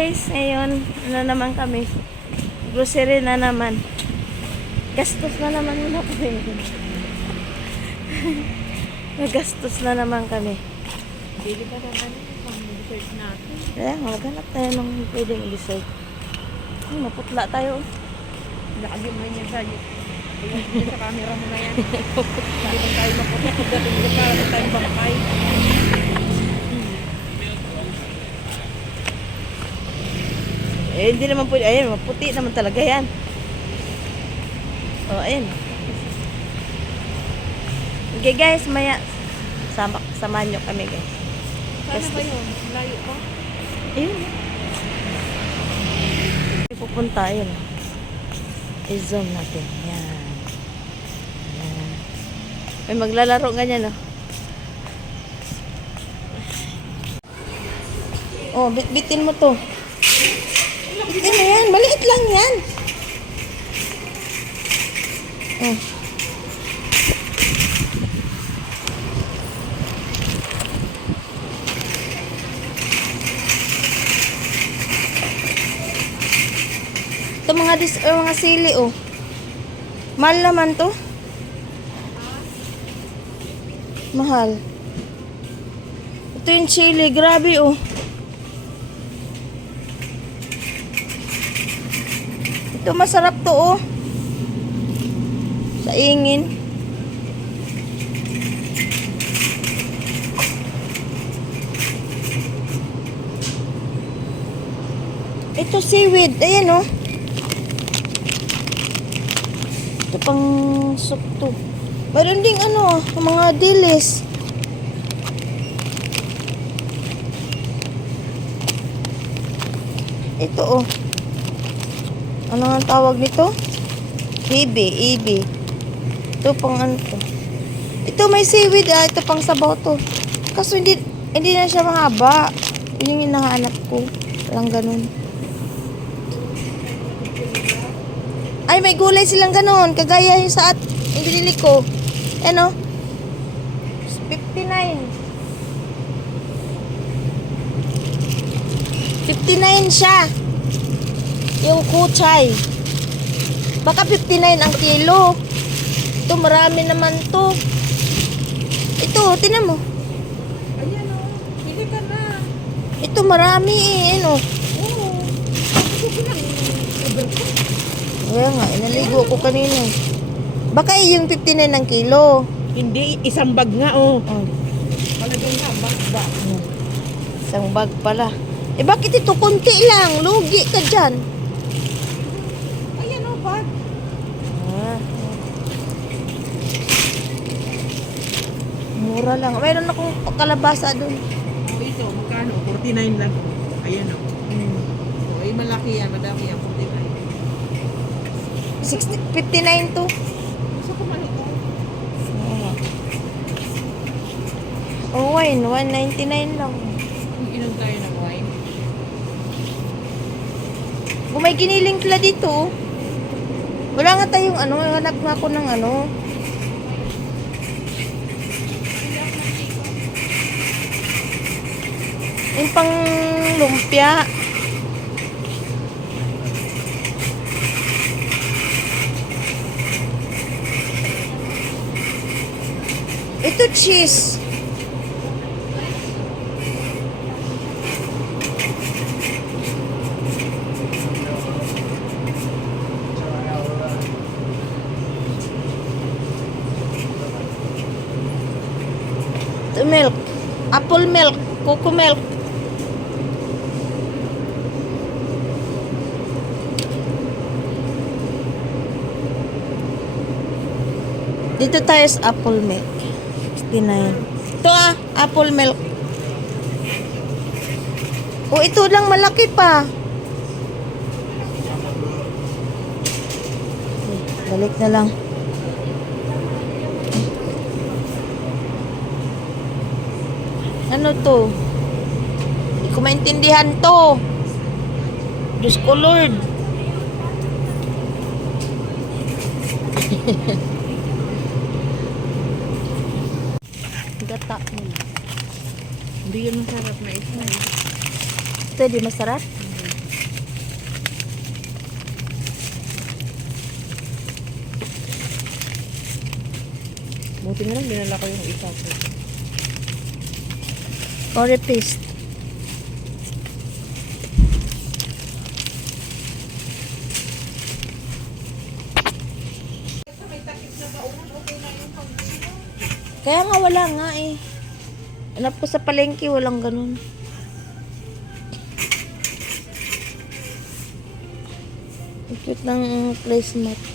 guys, ngayon ano naman kami, grocery na naman, gastos na naman muna kami. Nagastos na naman kami. Bili ka naman pang dessert natin. Kaya maghanap tayo ng pwedeng dessert. Ay, maputla tayo. Lagi mo niya sa'yo. Tingnan sa camera mo na yan. Hindi man tayo maputok. Pagdating ko para tayo bangkay. Eh, hindi naman pwede. Ayan, maputi naman talaga yan. O, ayan. Okay guys, maya samahan nyo kami guys. Sana ba yun? Layo pa? Ayun. Pupunta, ayun. I-zoom natin. Yan. Yan. May maglalaro ganyan, no? Oh, bitbitin mo to. Bitin mo yan. Maliit lang yan. Oh. Ito mga sili, oh. Mahal naman to. Mahal. Ito yung chili, grabe, oh. Ito masarap to, oh. Sa ingin. Ito seaweed, ayan, oh. Ito pang soup to. Meron ding ano, mga dilis. Ito, oh. Ano ang tawag nito? Ibi. Ito pang ano to. Ito may seaweed, ah. Ito pang sabaw to. Kaso hindi na siya mahaba. Yun yung hinahanap ko. Walang ganun. Ay, may gulay silang ganun. Kagaya yung sa yung binili ko. Ano? 59 siya. Yung kuchay. Baka 59 ang kilo. Ito, marami naman to. Ito, tinan mo. Ayan, o. Bili ka na. Ito, marami eh. Ano? Oo. Gusto ko lang. Kaya nga, inaligo ko kanina. Baka yung 59 ng kilo. Hindi, isang bag nga, oh. Oh. Palagay nga, bag. Isang bag pala. Eh bakit ito? Kunti lang. Lugi ka dyan. Ayan, oh, bag. Ah. Mura lang. Mayroon akong kalabasa doon. Oh, ito, magkano? 49 lang. Ayan, oh. Oh, ay malaki yan. Madami yan, 49. 59 to. Gusto ko man ito. Oh, wine. 199 lang. Inom tayo ng wine. Kung may giniling pala dito. Wala nga tayong ano. Hanap nga ako ng ano. Yung pang lumpia. Ito cheese. Ito milk. Apple milk. Coco milk. Dito tayo sa apple milk. 69. Ito ah, apple milk. O ito lang malaki pa. Balik na lang. Ano to? Hindi ko maintindihan to. Diyos ko Lord. Gata mo. Hindi yan masarap na ito. Ito di masarap? Buti na lang, dinala ko yung isa ko. Curry paste. Kaya nga wala nga eh. Hanap ko sa palengke, walang ganun. Ang cute ng placemat.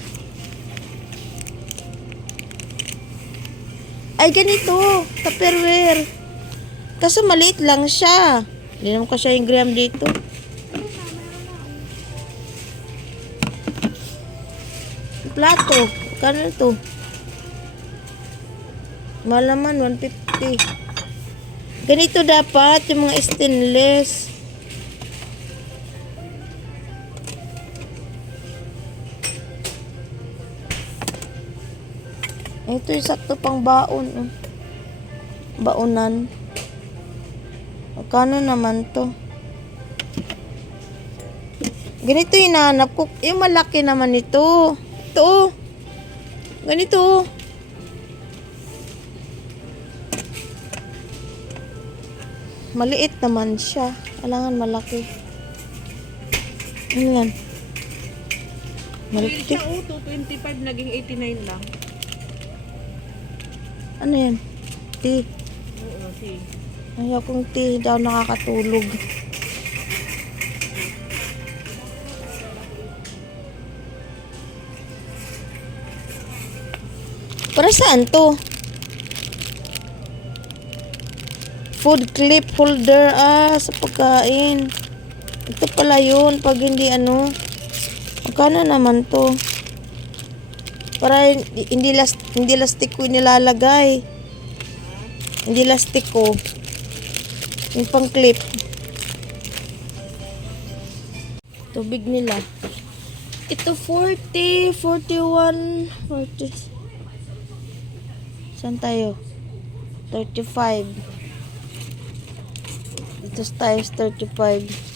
Ay, ganito. Tupperware. Kaso maliit lang siya. Hindi naman kasi yung gram dito. Plato. Kano to? Mahal naman, 150. Ganito dapat, yung mga stainless. Ito yung sakto pang baon. Oh. Baonan. Magkano naman to? Ganito yung hinahanap ko. Yung malaki naman ito. Ito. Oh. Ganito. Oh. Maliit naman siya. Kailangan malaki. Ano yan? Maliit siya, Maliit. 225, naging 89 lang. Ano yan? Tea. Oo, see. Ayaw kong tea daw nakakatulog. Para saan to? Food clip holder. Ah, sa pagkain. Ito pala yun. Pag hindi ano. Magkano naman to? Para hindi lastik ko nilalagay. Hindi lastik ko. Yung pang clip. Tubig nila. Ito 40, 41, 40. Saan tayo? 35. Ito times 35.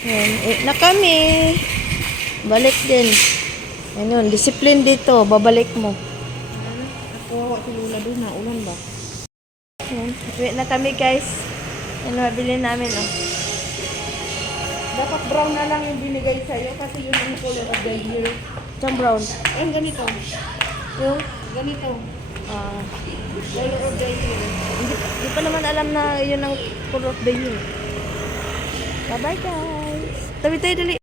Ayan, na kami. Balik din. Ayun, discipline dito. Babalik mo. Ako, si Lula doon, naulan ba? Ayan, uwi na kami guys. Yan, mabili namin oh. Dapat brown na lang yung binigay sa'yo kasi yun ang color of the year. Isang brown. Ay, ganito. Yung, Ganito. ah, Color of the year. hindi pa naman alam na yun ang color of the year. Bye-bye guys. Tabi tayo dali.